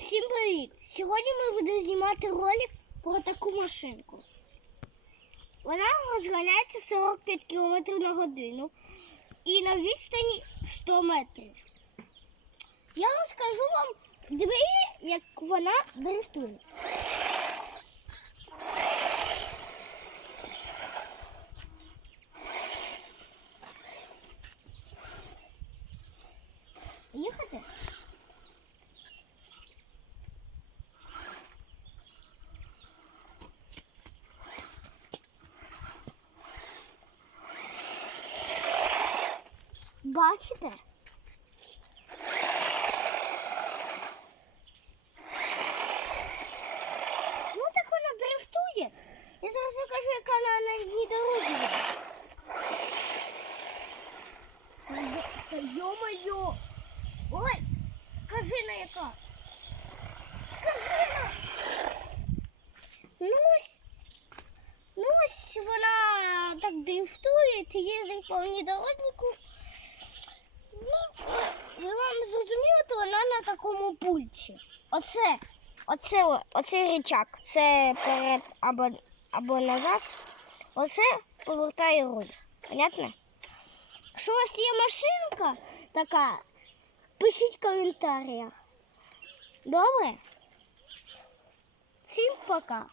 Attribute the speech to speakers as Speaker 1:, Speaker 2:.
Speaker 1: Всім привіт! Сьогодні ми будемо знімати ролик про таку машинку. Вона розганяється 45 км на годину і на відстані 100 метрів. Я розкажу вам, диви, як вона дрифтує. Їхати? Бачите? Ну так вона дрифтує. Я зараз покажу, яка вона на ній дорозі. йо-моє! Ой, скажи на яка. Скажи на. Ну, ось, ну ось вона так дрифтує, ти їздить по внедорожнику. Зрозуміло, то вона на такому пульті. Оце, оце, о- оцей рычаг. Це перед або, або назад. Оце повертає руль. Понятно? Якщо у вас є машинка така, пишіть в коментарях. Добре? Всім пока.